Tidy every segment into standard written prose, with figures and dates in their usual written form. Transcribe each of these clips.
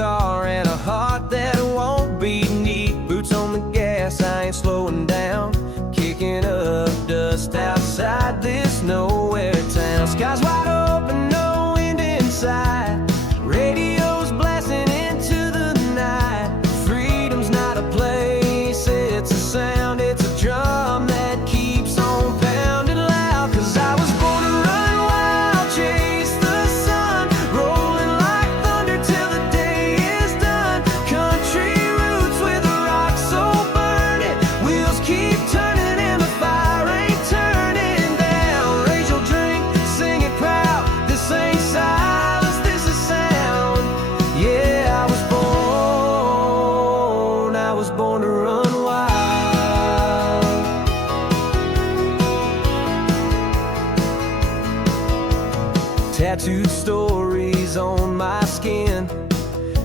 guitar and a heart that won't beat neat. Boots on the gas, I ain't slowing down. Kicking up dust outside this nowhere town. Sky's wide open, no wind inside. Radio's blasting into the night. Freedom's not a place, it's a sound. It's a drum that keeps on pounding loud. 'Cause I was born to run wild, chase the sun, rolling like thunder till the day is done. Country roots with a rock so burning, wheels keep turning and the fire ain't turning down. Raise your drink, sing it proud. This ain't silence, this is sound. Yeah, I was born to run wild. Tattooed stories on my skin,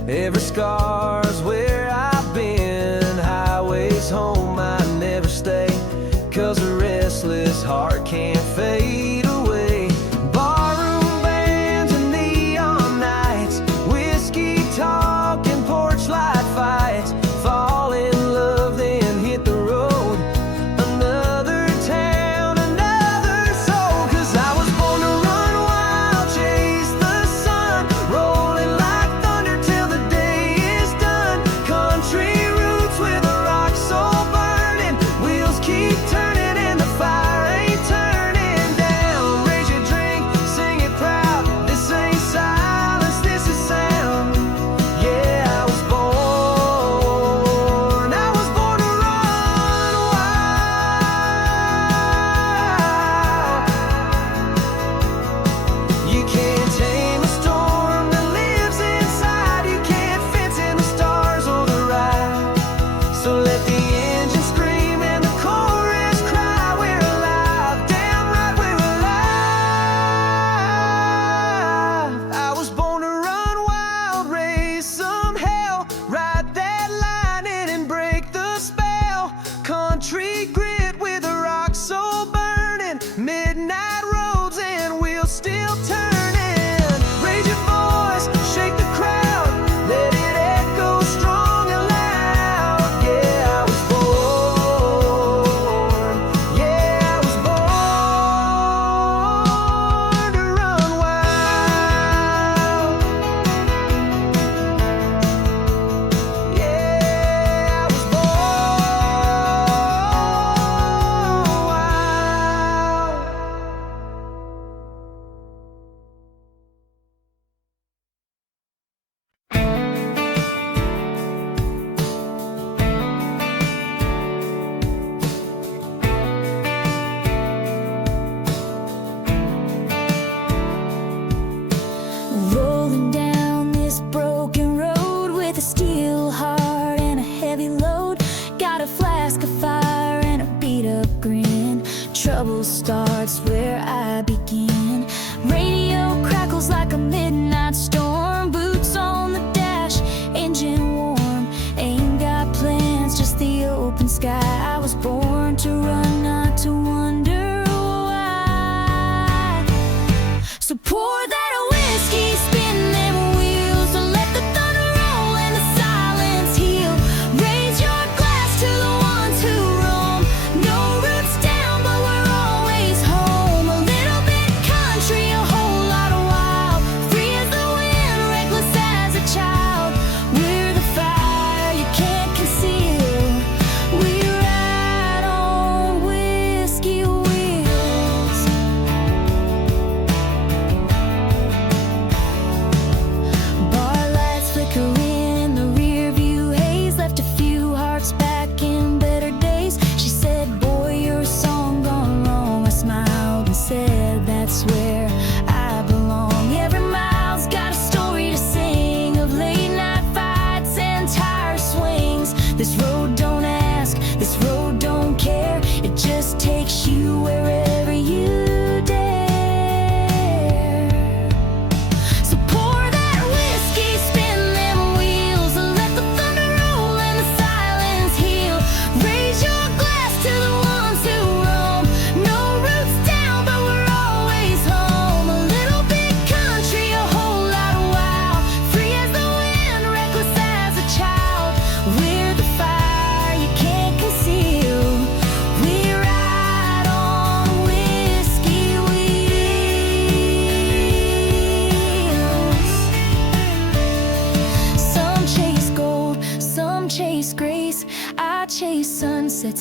every scar's where I've been. Highways home I never stay, 'cause a restless heart can't fade away. Barroom bands and neon nights, whiskey talk and porch light fights. Fall in love, then hit the road. Another town, another soul. 'Cause I was born to run wild, chase the sun, rolling like thunder till the day is done. Country roots with a rock so burning, wheels keep turning and the fire ain't turning down. Raise your drink, sing it proud. This ain't silence, this is sound. Yeah, I was born to run wild. You can't tame a storm that lives inside. You can't fence in the stars or the ride. So let the engine scream and the chorus cry. We're alive, damn right we're alive. I was born to run wild, raise some hell, ride that lightning and break the spell. Country grit with a rock so burning, midnight roads and wheels still turning. Raise your voice, shake the crowd, let it echo strong and loud. Yeah, I was born, yeah, I was born to run wild. Yeah, I was born wild. Rolling down this broken road with a steel heart and a heavy load. Got a flask of fire and a beat up grin. Trouble starts where I begin. Radio crackles like a midnight storm. Boots on the dash, engine warm. Ain't got plans, just the open sky. I was born to run, not to wonder why. So pour that whiskey, spin them wheels, and let the thunder roll and the silence heal. Raise your glass to the ones who roam. No roots down, but we're always home. A little bit country, a whole lot of wild. Free as the wind,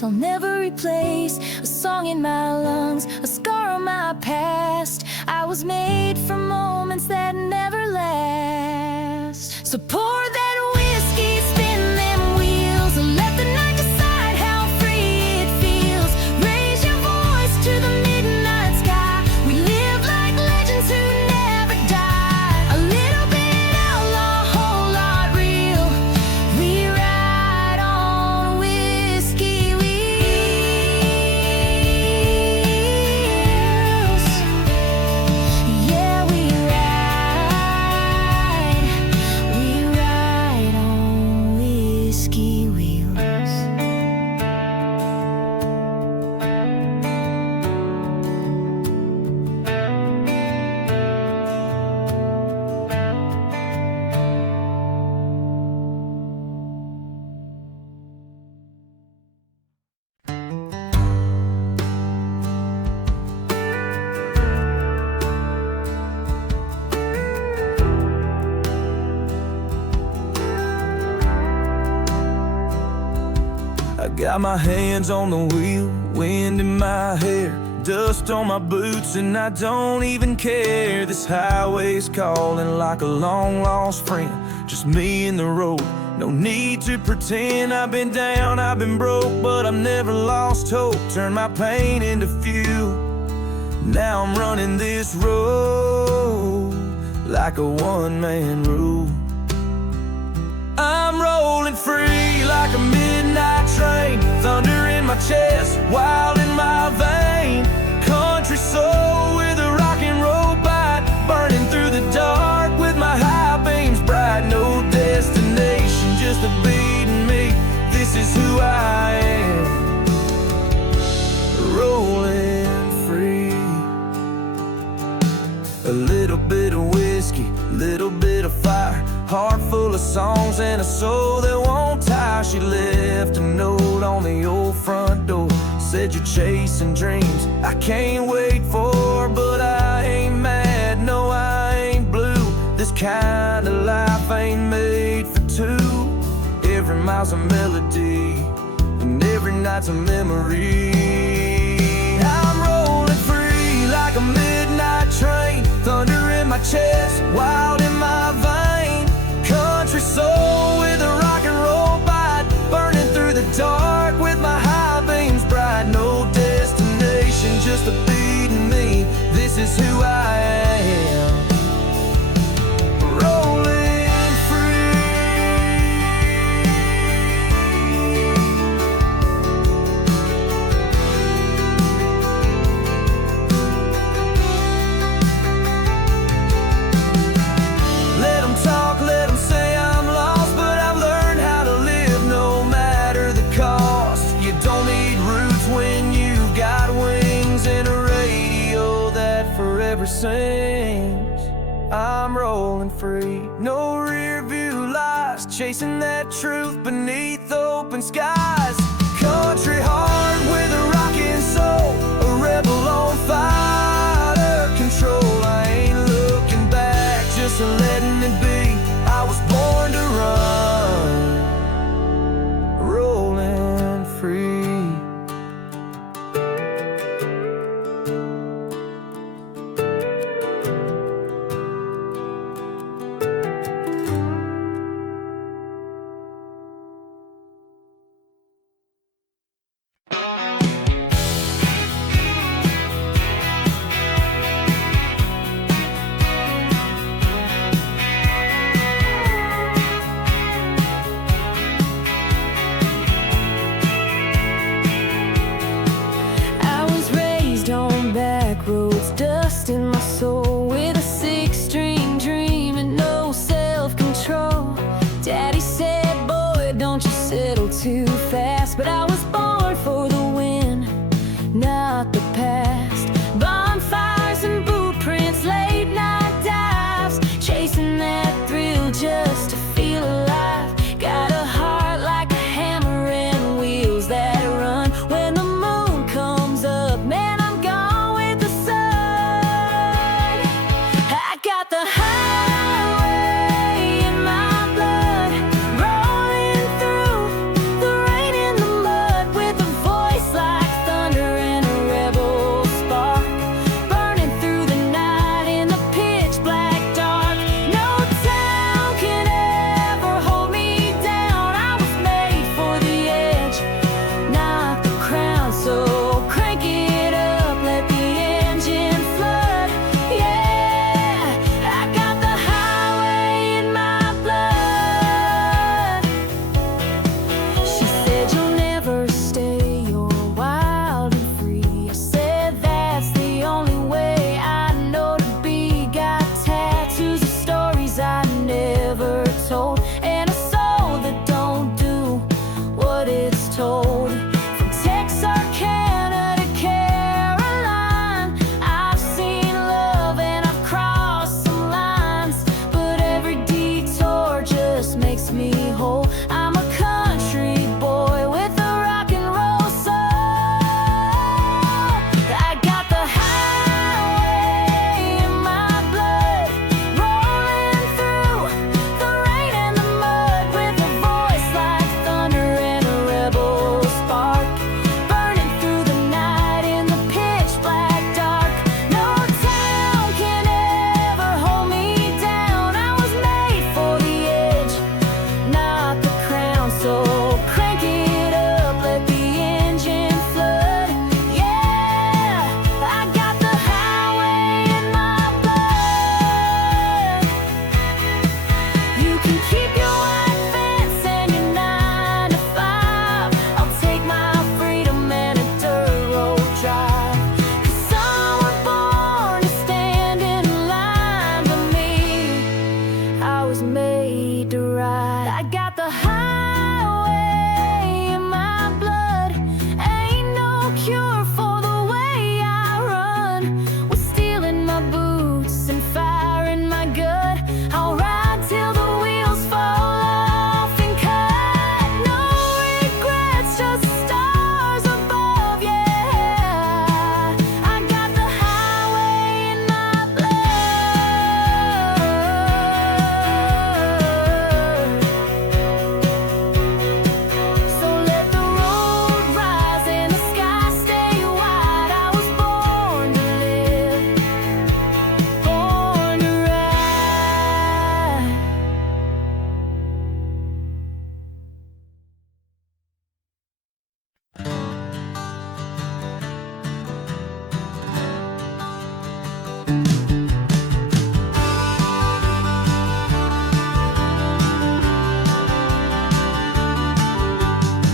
I'll never replace. A song in my lungs, a scar on my past. I was made for moments that never last. So pour that whiskey, spin them wheels, and let the night decide how free it feels. Raise your voice to the midnight sky. We live like legends who never die. A little bit outlaw, whole lot real. We ride on whiskey wheels. Yeah, we ride on whiskey wheels. I got my hands on the wheel, wind in my hair, dust on my boots, and I don't even care. This highway's calling like a long-lost friend, just me and the road. No need to pretend. I've been down, I've been broke, but I've never lost hope. Turn my pain into fuel. Now I'm running this road like a one-man rule. I'm rolling free like a midnight train, thunder in my chest, wild in my vein. Country soul with a rock and roll bite, burning through the dark with my high beams bright. No destination, just a beat in me. This is who I am, rolling free. A little bit of whiskey, little bit of fire, heart full of songs and a soul that won't tire. She left a note on the old front door, said you're chasing dreams I can't wait for. But I ain't mad, no I ain't blue. This kind of life ain't made for two. Every mile's a melody and every night's a memory. I'm rolling free like a midnight train, thunder in my chest, wild in my vein. Country soul with a rock and roll bite, burning through the dark with my high beams bright. No destination, just a beat in me. This is who I am, rolling free. Let them talk, let them say I'm lost, but I've learned how to live no matter the cost. You don't need roots when you've got wings and a radio that forever sings. I'm rolling free, no rear view lies, chasing that truth beneath open skies. Country heart with a rockin' soul, a rebel on fire control. I ain't looking back, just letting it be. I was born to run, rolling free.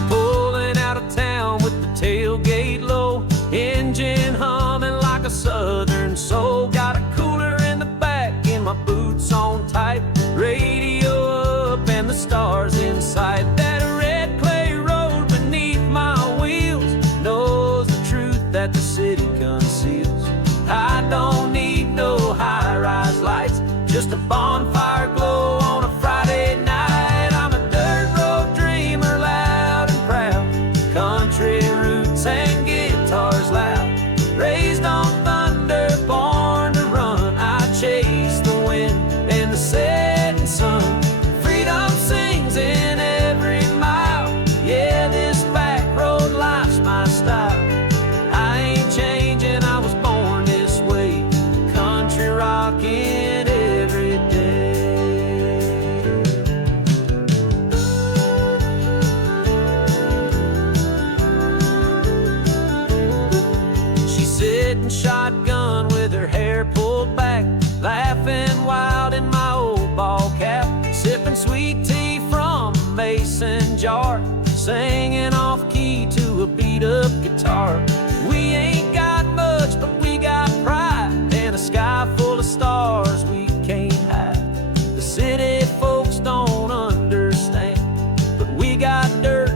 Pulling out of town with the tailgate low, engine humming like a southern soul. Got a cooler in the back and my boots on tight, radio up and the stars in sight. That red clay road beneath my wheels knows the truth that the city conceals. I don't need no high-rise lights, just a bonfire glow on a Friday night. I'm a dirt road dreamer, loud and proud, country roots and guitars loud. Raised on thunder, born to run. I chase the wind and the setting sun. Freedom sings in every mile. Yeah, this back road life's my style. I ain't changing, I was born this way. Country rockin' every day. She's sitting shotgun with her hair pulled back, laughing wild in my old ball cap, sipping sweet tea from a mason jar, singing off key to a beat up guitar. We ain't got much, but we got pride and a sky full of stars we can't hide. The city folks don't understand, but we got dirt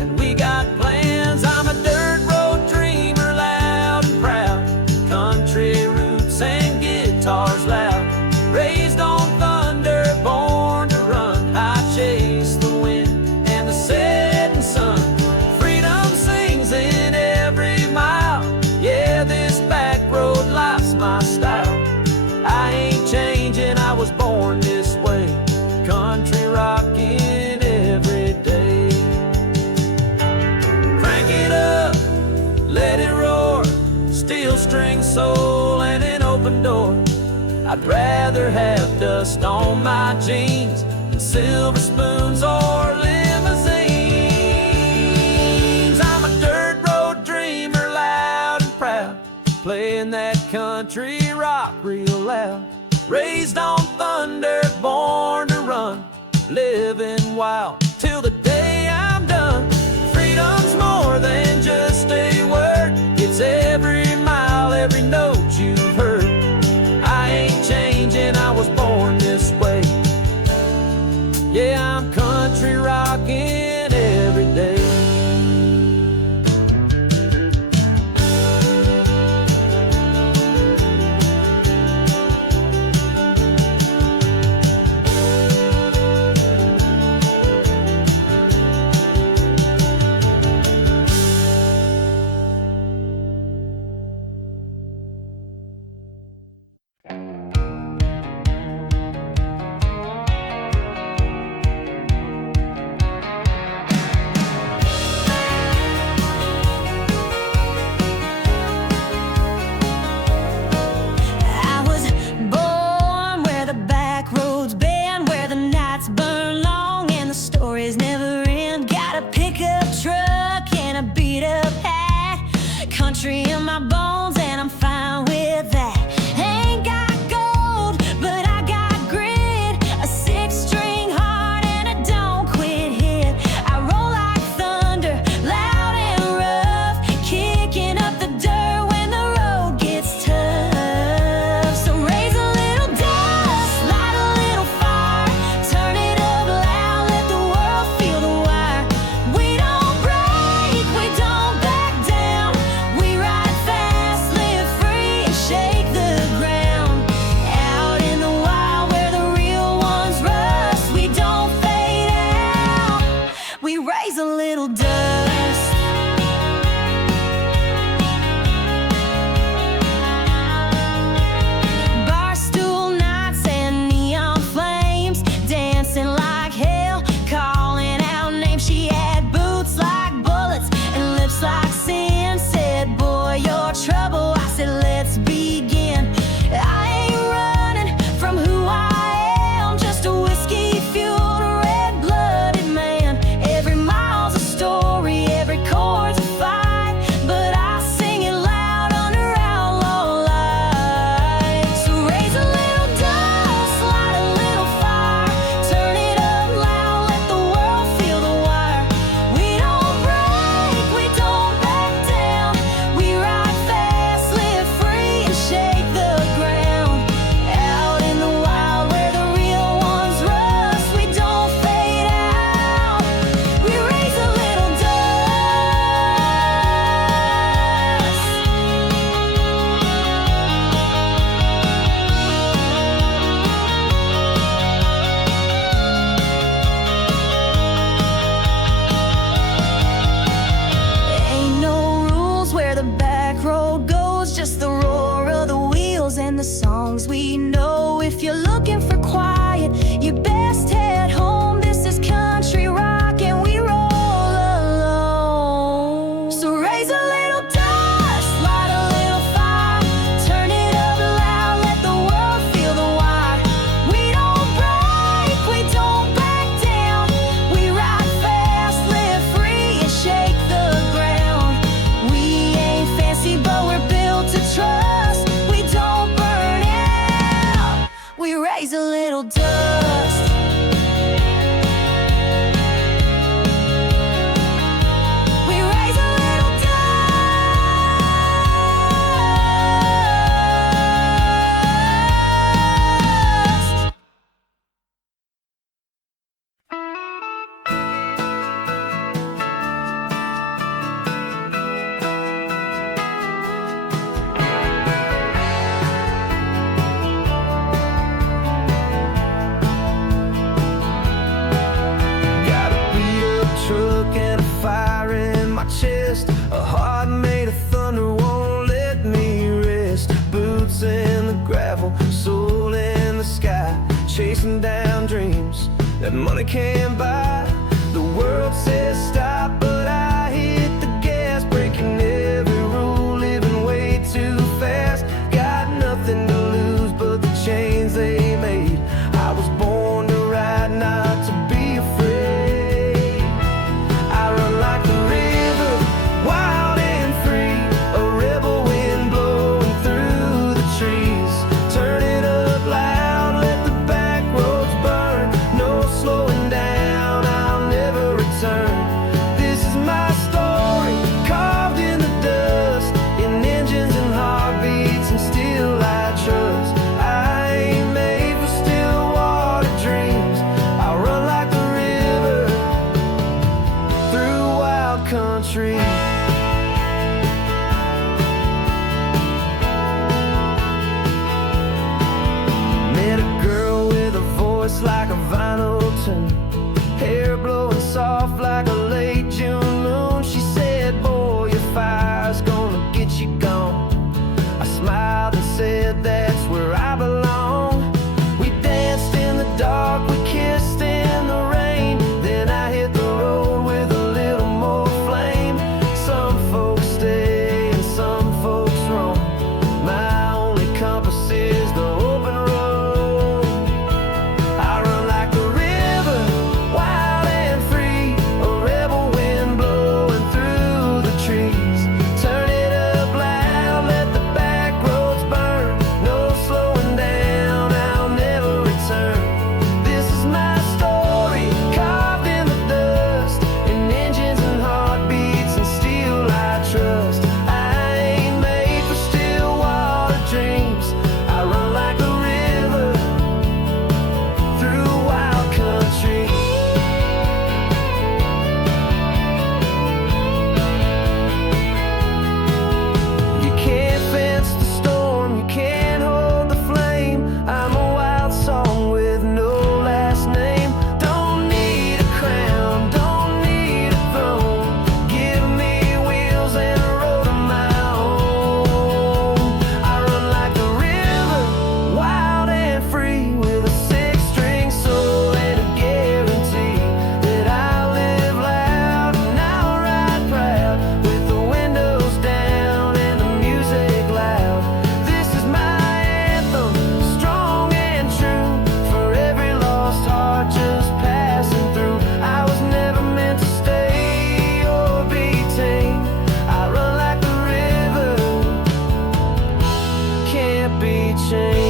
and we got plans. I'm a dirt road dreamer, loud and proud, country roots and guitars loud. Raised on thunder, born to run. I chase the wind and the setting sun. Freedom sings in every mile. Yeah, this back road life's my style. I ain't changing, I was born this way. Country rockin' every day. Crank it up, let it roar, steel string soul and an open door. I'd rather have dust on my jeans than silver spoons or limousines. I'm a dirt road dreamer, loud and proud, playing that country rock real loud. Raised on thunder, born to run, living wild till the day I'm done. Freedom's more than just a word, it's every mile, every note you've heard. I ain't changing, I was born this way. Yeah, I'm country rockin' every day. that money can't buy. The world says stop, but I hit the gas, breaking every rule, living way too fast. Got nothing to lose but the chains they made. I was born to ride, not to be afraid. I run like the river, wild and free, a rebel wind blowing through the trees. Turn it up loud, let the back roads burn. No slowing down, I'll never return. This is my story, carved in the dust, in engines and heartbeats, and still I trust. I ain't made for still water dreams. I run like the river through wild country. Met a girl with a voice like a vinyl tune, hair blowing soft like a late June moon. She said, boy, your fire's gonna get you gone. I smiled and said, that's where I belong. We danced in the dark, we kissed in the rain. Then I hit the road with a little more flame. Some folks stay and some folks roam. My only compass is the open road. I run like the river, wild and free, a rebel wind blowing through the trees. Turn it up loud, let the back roads burn. No slowing down, I'll never return. This is my story, carved in the dust, in engines and heartbeats, and still I trust. I ain't made for still water dreams. I run like a river through wild country. You can't fence the storm, you can't hold the flame. I'm a wild song with no last name. Don't need a crown, don't need a throne. Give me wheels and a road of my own. I run like the river, wild and free, with a six-string soul and a guarantee that I'll live loud and I'll ride proud, with the windows down and the music loud. This is my anthem, strong and true, for every lost heart just passing through. I was never meant to stay or be tamed. I run like the river, can't be chained.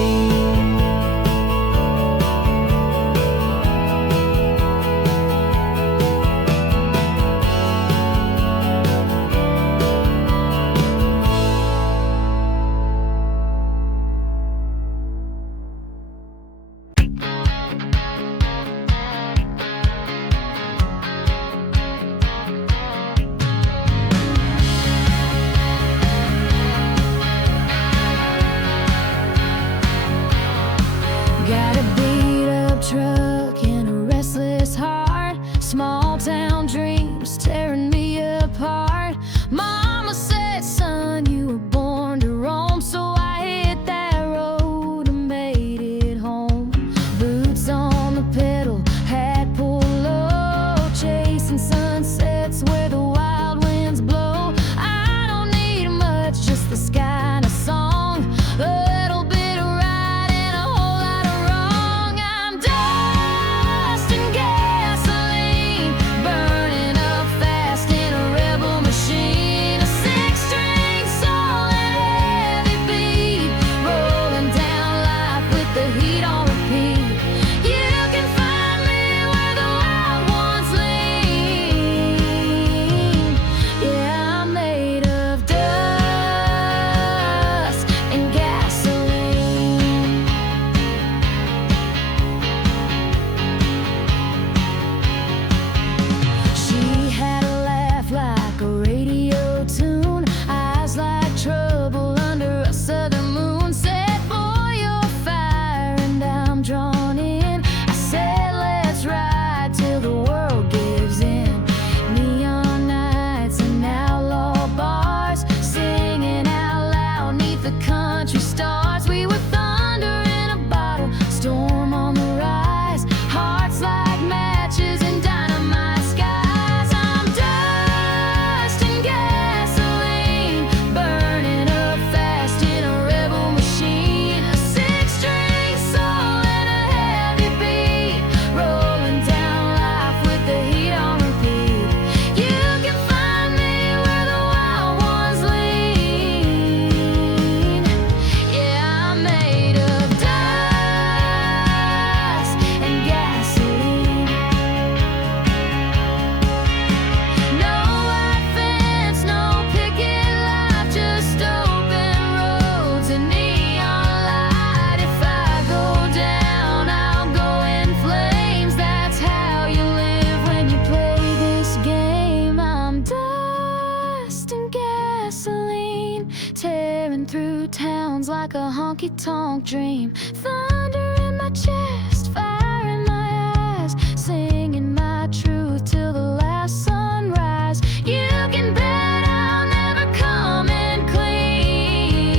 sounds like a honky-tonk dream. Thunder in my chest, fire in my eyes, singing my truth till the last sunrise. You can bet I'll never come in clean,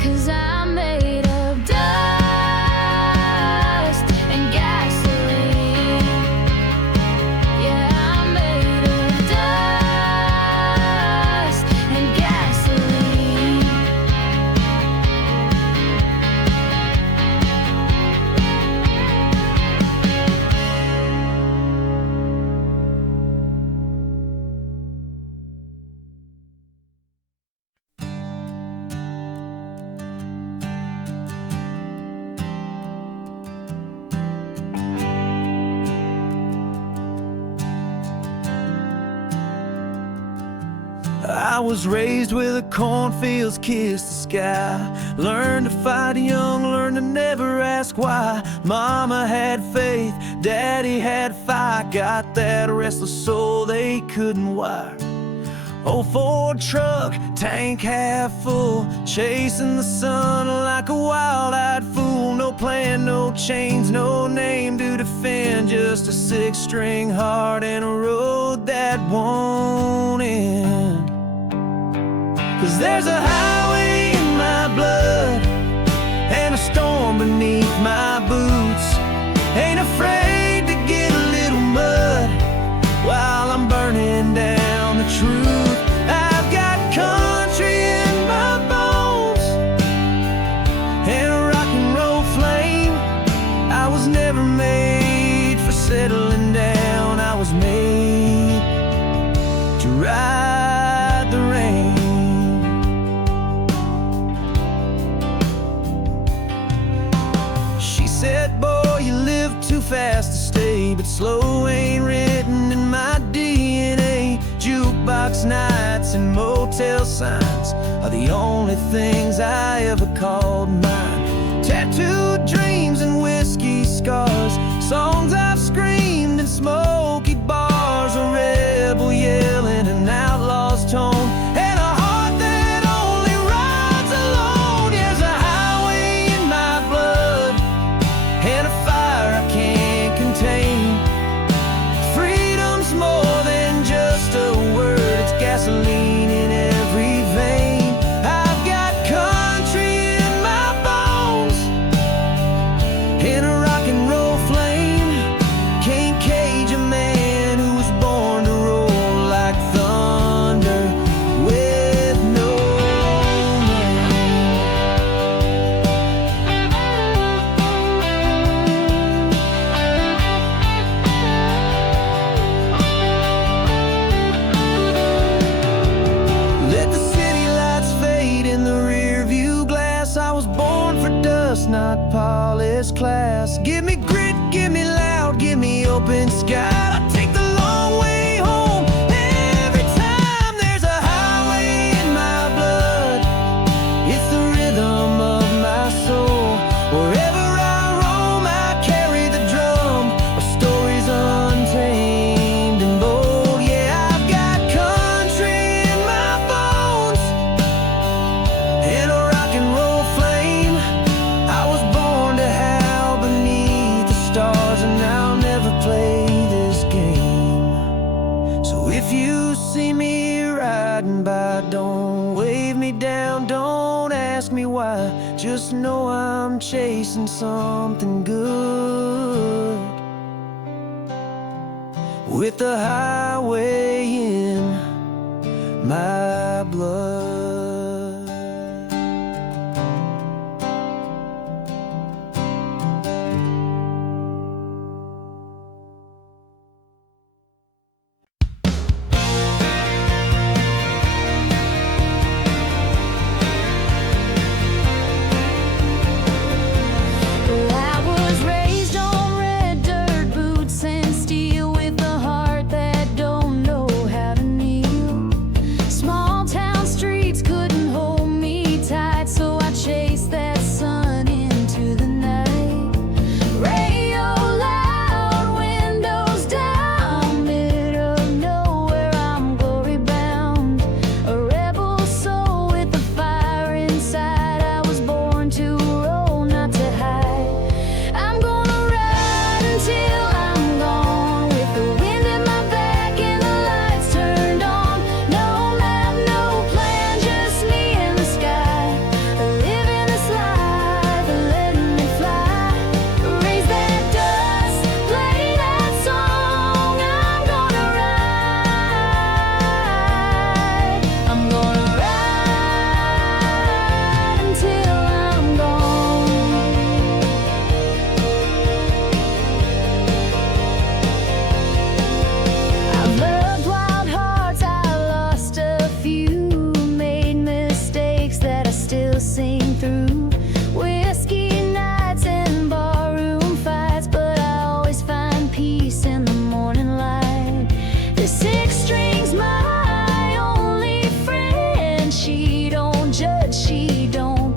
'cause I'm made of dust and gasoline. Yeah, I'm made of dust and gasoline. I was raised with a cornfield's kiss the sky. Learned to fight young, learned to never ask why. Mama had faith, daddy had fight. Got that restless soul they couldn't wire. Old Ford truck, tank half full, chasing the sun like a wild-eyed fool. No plan, no chains, no name to defend, just a six-string heart and a road that won't end. 'Cause there's a highway in my blood and a storm beneath my boots. Ain't afraid to get a little mud while I'm burning down the truth. I've got country in my bones and a rock and roll flame. I was never made for settling down. I was made to ride the rain. Said, boy, you live too fast to stay, but slow ain't written in my DNA. Jukebox nights and motel signs are the only things I ever called mine. Tattooed dreams and whiskey scars, songs I've screamed in smoky bars, a rebel yelling an outlaw's tone, and a heart that only rides alone. There's a highway in my blood and a fire I can't contain. Freedom's more than just a word, it's gasoline in every vein. I've got country in my bones and a rock and roll flame. Can't cage a man who was born to roll like thunder with no name. Let the city lights fade in the rear view glass. I was born for dust, not polished class. Give me grit, give me loud, give me open sky. I take the long way home every time. There's a highway in my blood, it's the rhythm of my soul. Wherever I roam, I carry the drum, our stories untamed and bold. Yeah, I've got country in my bones and a rock and roll flame. I was born to howl beneath the stars, and I'll never play this game. So if you see me riding by, don't wave me down, don't ask me why. Just know I'm chasing something good with the highway in my blood. I was raised on red dirt boots and steel, with a heart that don't know how to kneel. Small town street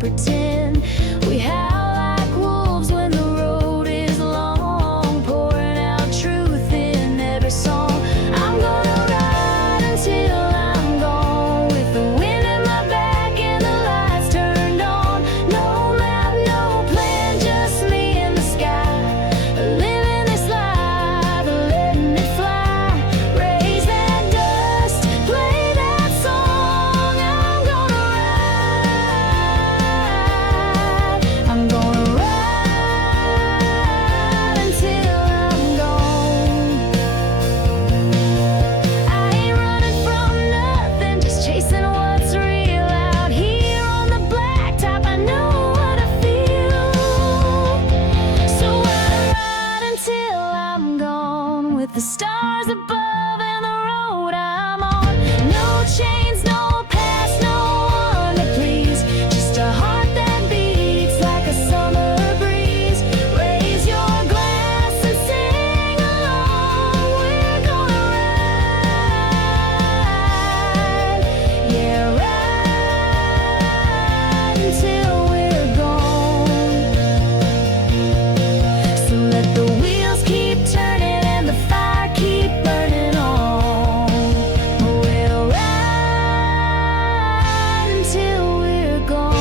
pretend. We howl like wolves when the road is long, pouring out truth in every song. I'm gonna ride until I'm gone, with the wind in my back and the lights turned on. No map, no plan, just me and the sky, living this life, letting it fly. Raise that dust, play that song. I'm gonna ride. I'm gonna ride until I'm gone. I ain't running from nothing, just chasing what's real. Out here on the blacktop, I know what I feel. So I ride until I'm gone, with the stars above and the road I'm on. No chains, no past, no one to please, just a heart that beats like a summer breeze. Raise your glass and sing along. We're gonna ride, yeah, ride until we're gone. So let the wheels keep turning and the fire keep burning on. We'll ride until we're gone.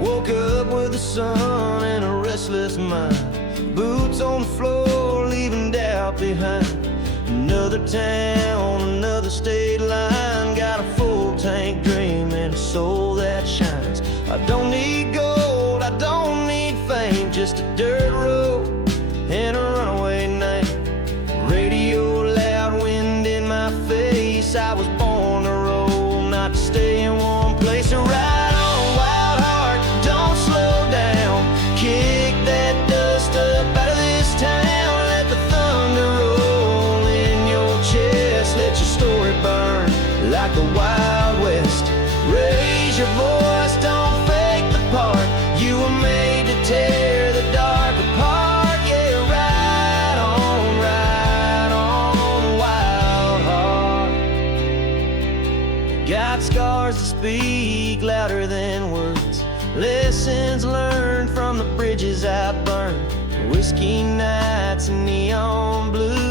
Woke up with the sun and a restless mind, boots on the floor, leaving doubt behind. Another town, another state line, got a full tank dream and a soul that shines. I don't need gold, I don't need fame, just a dirt road and a runaway name. Radio loud, wind in my face, I was born to roll, not to stay in one place. So ride on, wild heart, don't slow down, kick that dust up out of this town. Let the thunder roll in your chest, let your story burn like the Wild West. Raise your voice, don't fake the part, you were made to tear the dark apart. Yeah, ride on, wild heart. Got scars that speak louder than words, lessons learned from the bridges I burned, whiskey nights and neon blue.